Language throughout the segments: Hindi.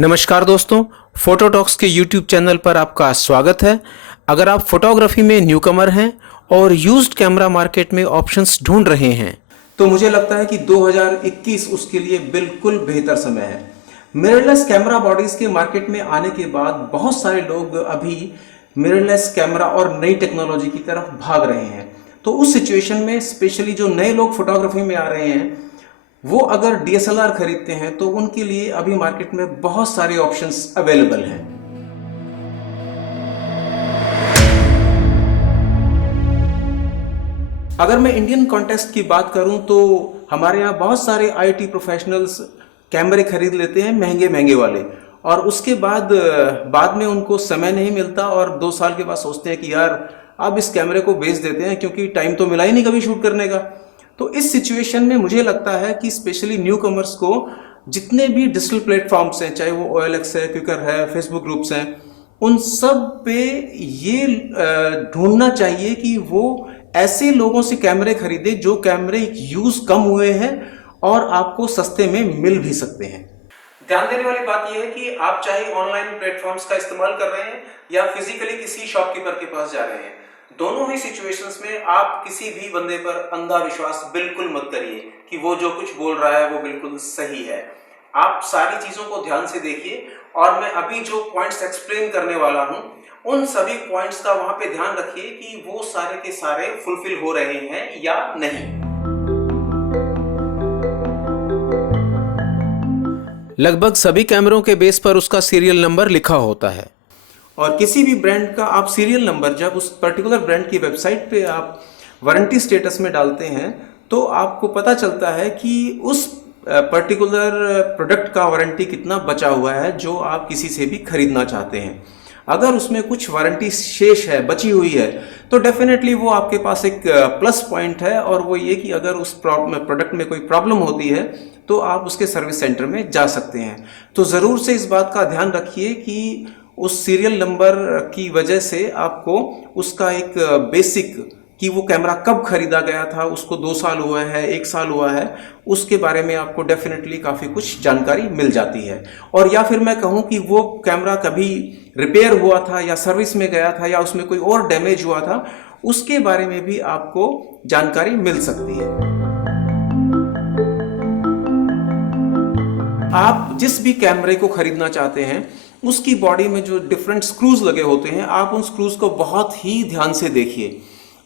नमस्कार दोस्तों, फोटोटॉक्स के YouTube चैनल पर आपका स्वागत है। अगर आप फोटोग्राफी में न्यूकमर हैं और यूज्ड कैमरा मार्केट में ऑप्शंस ढूंढ रहे हैं तो मुझे लगता है कि 2021 उसके लिए बिल्कुल बेहतर समय है। मिररलेस कैमरा बॉडीज के मार्केट में आने के बाद बहुत सारे लोग अभी मिररलेस कैमरा और नई टेक्नोलॉजी की तरफ भाग रहे हैं। तो उस सिचुएशन में स्पेशली जो नए लोग फोटोग्राफी में आ रहे हैं वो अगर DSLR खरीदते हैं तो उनके लिए अभी मार्केट में बहुत सारे ऑप्शंस अवेलेबल हैं। अगर मैं इंडियन कॉन्टेक्स्ट की बात करूं तो हमारे यहाँ बहुत सारे IT प्रोफेशनल्स कैमरे खरीद लेते हैं महंगे महंगे वाले, और उसके बाद में उनको समय नहीं मिलता और 2 साल के बाद सोचते हैं कि यार अब इस कैमरे को बेच देते हैं क्योंकि टाइम तो मिला ही नहीं कभी शूट करने का। तो इस सिचुएशन में मुझे लगता है कि स्पेशली न्यू कमर्स को जितने भी डिजिटल प्लेटफॉर्म्स हैं, चाहे वो OLX है, क्विकर है, फेसबुक ग्रुप्स हैं, उन सब पे ये ढूंढना चाहिए कि वो ऐसे लोगों से कैमरे खरीदे जो कैमरे यूज कम हुए हैं और आपको सस्ते में मिल भी सकते हैं। ध्यान देने वाली बात यह है कि आप चाहे ऑनलाइन प्लेटफॉर्म्स का इस्तेमाल कर रहे हैं या फिजिकली किसी शॉपकीपर के पास जा रहे हैं, दोनों ही सिचुएशंस में आप किसी भी बंदे पर अंधा विश्वास बिल्कुल मत करिए कि वो जो कुछ बोल रहा है वो बिल्कुल सही है। आप सारी चीजों को ध्यान से देखिए और मैं अभी जो पॉइंट्स एक्सप्लेन करने वाला हूं उन सभी पॉइंट्स का वहां पे ध्यान रखिए कि वो सारे के सारे फुलफिल हो रहे हैं या नहीं। लगभग सभी कैमरों के बेस पर उसका सीरियल नंबर लिखा होता है और किसी भी ब्रांड का आप सीरियल नंबर जब उस पर्टिकुलर ब्रांड की वेबसाइट पे आप वारंटी स्टेटस में डालते हैं तो आपको पता चलता है कि उस पर्टिकुलर प्रोडक्ट का वारंटी कितना बचा हुआ है जो आप किसी से भी खरीदना चाहते हैं। अगर उसमें कुछ वारंटी शेष है, बची हुई है, तो डेफिनेटली वो आपके पास एक प्लस पॉइंट है, और वो ये कि अगर उस प्रोडक्ट में कोई प्रॉब्लम होती है तो आप उसके सर्विस सेंटर में जा सकते हैं। तो ज़रूर से इस बात का ध्यान रखिए कि उस सीरियल नंबर की वजह से आपको उसका एक बेसिक कि वो कैमरा कब खरीदा गया था, उसको 2 साल हुआ है, 1 साल हुआ है, उसके बारे में आपको डेफिनेटली काफ़ी कुछ जानकारी मिल जाती है। और या फिर मैं कहूँ कि वो कैमरा कभी रिपेयर हुआ था या सर्विस में गया था या उसमें कोई और डैमेज हुआ था, उसके बारे में भी आपको जानकारी मिल सकती है। आप जिस भी कैमरे को खरीदना चाहते हैं उसकी बॉडी में जो डिफरेंट स्क्रूज लगे होते हैं, आप उन स्क्रूज को बहुत ही ध्यान से देखिए।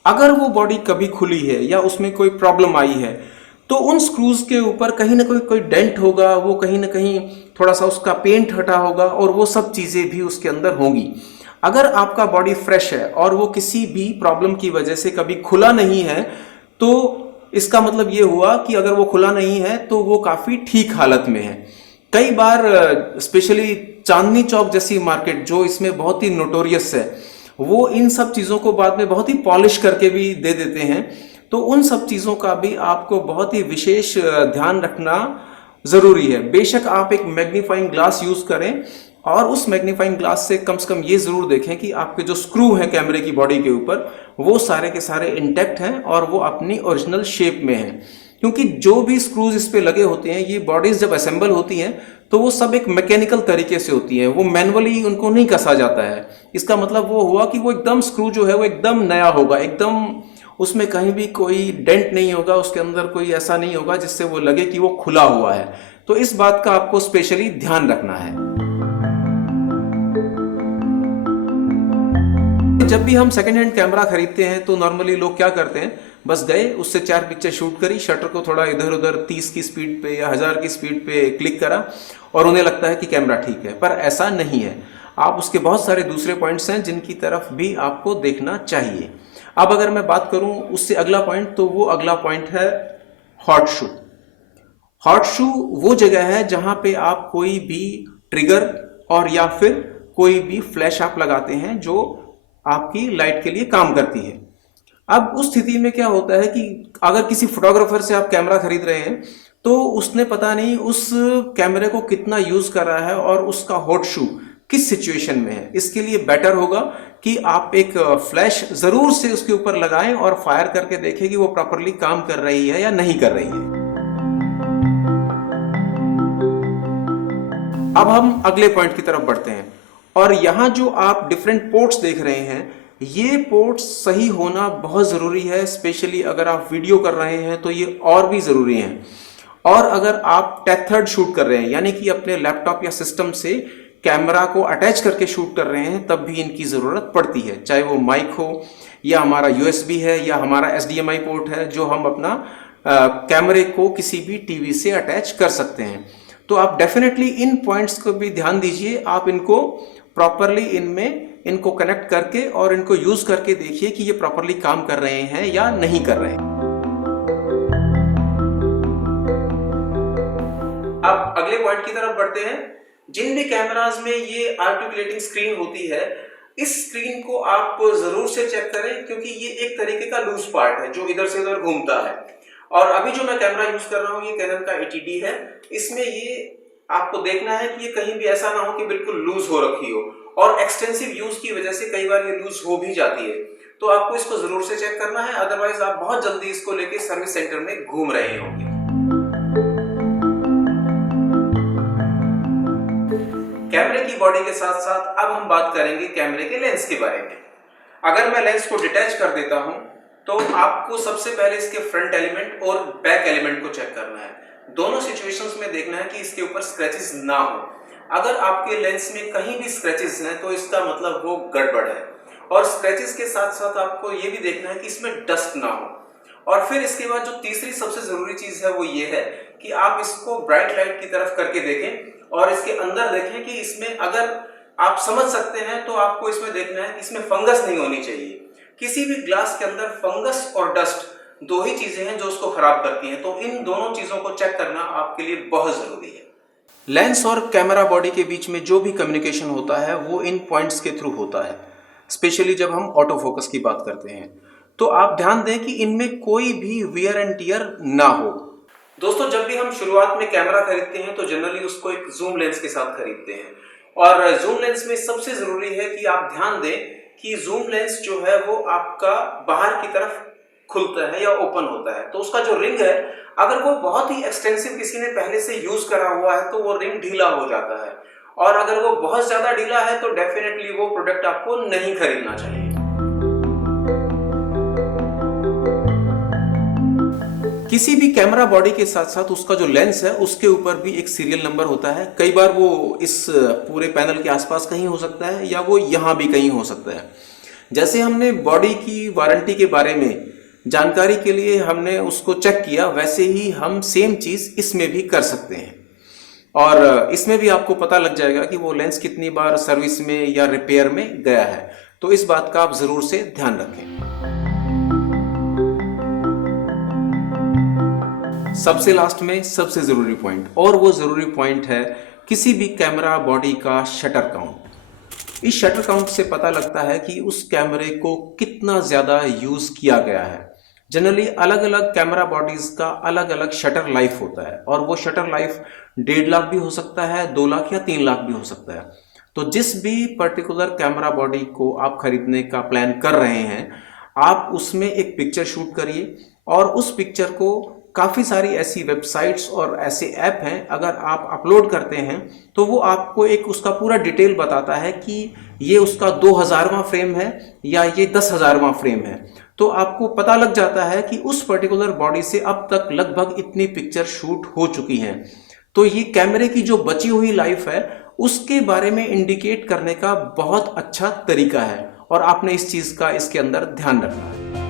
अगर वो बॉडी कभी खुली है या उसमें कोई प्रॉब्लम आई है तो उन स्क्रूज के ऊपर कहीं ना कोई डेंट होगा, वो कहीं ना कहीं थोड़ा सा उसका पेंट हटा होगा और वो सब चीज़ें भी उसके अंदर होंगी। अगर आपका बॉडी फ्रेश है और वो किसी भी प्रॉब्लम की वजह से कभी खुला नहीं है तो इसका मतलब ये हुआ कि अगर वो खुला नहीं है तो वो काफ़ी ठीक हालत में है। कई बार स्पेशली चांदनी चौक जैसी मार्केट जो इसमें बहुत ही नोटोरियस है, वो इन सब चीज़ों को बाद में बहुत ही पॉलिश करके भी दे देते हैं। तो उन सब चीज़ों का भी आपको बहुत ही विशेष ध्यान रखना ज़रूरी है। बेशक आप एक मैग्नीफाइंग ग्लास यूज़ करें और उस मैग्नीफाइंग ग्लास से कम ये ज़रूर देखें कि आपके जो स्क्रू हैं कैमरे की बॉडी के ऊपर वो सारे के सारे इंटैक्ट हैं और वो अपनी ओरिजिनल शेप में हैं। क्योंकि जो भी स्क्रूज इस पे लगे होते हैं, ये बॉडीज जब असेंबल होती हैं तो वो सब एक मैकेनिकल तरीके से होती हैं, वो मैनुअली उनको नहीं कसा जाता है। इसका मतलब वो हुआ कि वो एकदम स्क्रू जो है वो एकदम नया होगा, एकदम उसमें कहीं भी कोई डेंट नहीं होगा, उसके अंदर कोई ऐसा नहीं होगा जिससे वो लगे कि वो खुला हुआ है। तो इस बात का आपको स्पेशली ध्यान रखना है। जब भी हम सेकेंड हैंड कैमरा खरीदते हैं तो नॉर्मली लोग क्या करते हैं, बस गए, उससे 4 पिक्चर शूट करी, शटर को थोड़ा इधर उधर 30 की स्पीड पे या 1000 की स्पीड पे क्लिक करा और उन्हें लगता है कि कैमरा ठीक है, पर ऐसा नहीं है। आप उसके बहुत सारे दूसरे पॉइंट्स हैं जिनकी तरफ भी आपको देखना चाहिए। अब अगर मैं बात करूं उससे अगला पॉइंट, तो वो अगला पॉइंट है हॉट शू। हॉट शू वो जगह है जहां पे आप कोई भी ट्रिगर और या फिर कोई भी फ्लैश आप लगाते हैं जो आपकी लाइट के लिए काम करती है। अब उस स्थिति में क्या होता है कि अगर किसी फोटोग्राफर से आप कैमरा खरीद रहे हैं तो उसने पता नहीं उस कैमरे को कितना यूज कर रहा है और उसका हॉट शू किस सिचुएशन में है। इसके लिए बेटर होगा कि आप एक फ्लैश जरूर से उसके ऊपर लगाएं और फायर करके देखें कि वो प्रॉपरली काम कर रही है या नहीं कर रही है। अब हम अगले पॉइंट की तरफ बढ़ते हैं, और यहाँ जो आप डिफरेंट पोर्ट्स देख रहे हैं, ये पोर्ट्स सही होना बहुत ज़रूरी है। स्पेशली अगर आप वीडियो कर रहे हैं तो ये और भी ज़रूरी हैं। और अगर आप टेथर्ड शूट कर रहे हैं, यानी कि अपने लैपटॉप या सिस्टम से कैमरा को अटैच करके शूट कर रहे हैं, तब भी इनकी ज़रूरत पड़ती है। चाहे वो माइक हो, या हमारा USB है, या हमारा HDMI पोर्ट है, जो हम अपना कैमरे को किसी भी टीवी से अटैच कर सकते हैं। तो आप डेफिनेटली इन पॉइंट्स को भी ध्यान दीजिए। आप इनको प्रॉपरली इनको कनेक्ट करके और इनको यूज करके देखिए कि ये प्रॉपरली काम कर रहे हैं या नहीं कर रहे हैं। अब अगले पॉइंट की तरफ बढ़ते हैं। जिन भी कैमराज में ये आर्टिकुलेटिंग स्क्रीन होती है, इस स्क्रीन को आप जरूर से चेक करें, क्योंकि ये एक तरीके का लूज पार्ट है जो इधर से उधर घूमता है। और अभी जो मैं कैमरा यूज कर रहा हूँ, ये कैनन का 80D है। इसमें ये आपको देखना है कि ये कहीं भी ऐसा ना हो कि बिल्कुल लूज हो रखी हो, और एक्सटेंसिव यूज की वजह से कई बार ये लूज हो भी जाती है। तो आपको इसको जरूर से चेक करना है, अदरवाइज आप बहुत जल्दी इसको लेके सर्विस सेंटर में घूम रहे होंगे। कैमरे की बॉडी के साथ साथ अब हम बात करेंगे कैमरे के लेंस के बारे में। अगर मैं लेंस को डिटैच कर देता हूं, तो आपको सबसे पहले इसके फ्रंट एलिमेंट और बैक एलिमेंट को चेक करना है। दोनों सिचुएशंस में देखना है कि इसके ऊपर स्क्रैचेस ना हो। अगर आपके लेंस में कहीं भी स्क्रैचेस हैं, तो इसका मतलब वो गड़बड़ है। और स्क्रैचेस के साथ साथ आपको ये भी देखना है कि इसमें डस्ट ना हो। और फिर इसके बाद जो तीसरी सबसे जरूरी चीज है वो ये है कि आप इसको ब्राइट लाइट की तरफ करके देखें और इसके अंदर देखें कि इसमें अगर आप समझ सकते हैं, तो आपको इसमें देखना है कि इसमें फंगस नहीं होनी चाहिए। किसी भी ग्लास के अंदर फंगस और डस्ट दो ही चीजें हैं जो उसको खराब करती हैं। तो इन दोनों चीजों को चेक करना आपके लिए बहुत जरूरी है। लेंस और कैमरा बॉडी के बीच में जो भी कम्युनिकेशन होता है वो इन पॉइंट्स के थ्रू होता है। स्पेशली जब हम ऑटो फोकस की बात करते हैं, तो आप ध्यान दें कि इनमें कोई भी वियर एंड टियर ना हो। दोस्तों, जब भी हम शुरुआत में कैमरा खरीदते हैं तो जनरली उसको एक जूम लेंस के साथ खरीदते हैं। और जूम लेंस में सबसे जरूरी है कि आप ध्यान दें कि जूम लेंस जो है वो आपका बाहर की तरफ खुलता है या ओपन होता है। तो उसका जो रिंग है, अगर वो बहुत ही एक्सटेंसिव किसी ने पहले से यूज करा हुआ है, तो वो रिंग ढीला हो जाता है। और अगर वो बहुत ज्यादा ढीला है, तो डेफिनेटली वो प्रोडक्ट आपको नहीं खरीदना चाहिए। किसी भी कैमरा बॉडी के साथ साथ उसका जो लेंस है, उसके ऊपर भी एक सीरियल नंबर होता है। कई बार वो इस पूरे पैनल के आसपास कहीं हो सकता है, या वो यहाँ भी कहीं हो सकता है। जैसे हमने बॉडी की वारंटी के बारे में जानकारी के लिए हमने उसको चेक किया, वैसे ही हम सेम चीज इसमें भी कर सकते हैं। और इसमें भी आपको पता लग जाएगा कि वो लेंस कितनी बार सर्विस में या रिपेयर में गया है। तो इस बात का आप जरूर से ध्यान रखें। सबसे लास्ट में सबसे जरूरी पॉइंट, और वो जरूरी पॉइंट है किसी भी कैमरा बॉडी का शटर काउंट। इस शटर काउंट से पता लगता है कि उस कैमरे को कितना ज्यादा यूज किया गया है। जनरली अलग अलग कैमरा बॉडीज का अलग अलग शटर लाइफ होता है, और वो शटर लाइफ 1.5 लाख भी हो सकता है, 2 लाख या 3 लाख भी हो सकता है। तो जिस भी पर्टिकुलर कैमरा बॉडी को आप खरीदने का प्लान कर रहे हैं, आप उसमें एक पिक्चर शूट करिए, और उस पिक्चर को काफ़ी सारी ऐसी वेबसाइट्स और ऐसे ऐप हैं, अगर आप अपलोड करते हैं तो वो आपको एक उसका पूरा डिटेल बताता है कि ये उसका 2000वां फ्रेम है या ये 10,000वां फ्रेम है। तो आपको पता लग जाता है कि उस पर्टिकुलर बॉडी से अब तक लगभग इतनी पिक्चर शूट हो चुकी हैं। तो ये कैमरे की जो बची हुई लाइफ है, उसके बारे में इंडिकेट करने का बहुत अच्छा तरीका है, और आपने इस चीज़ का इसके अंदर ध्यान रखना है।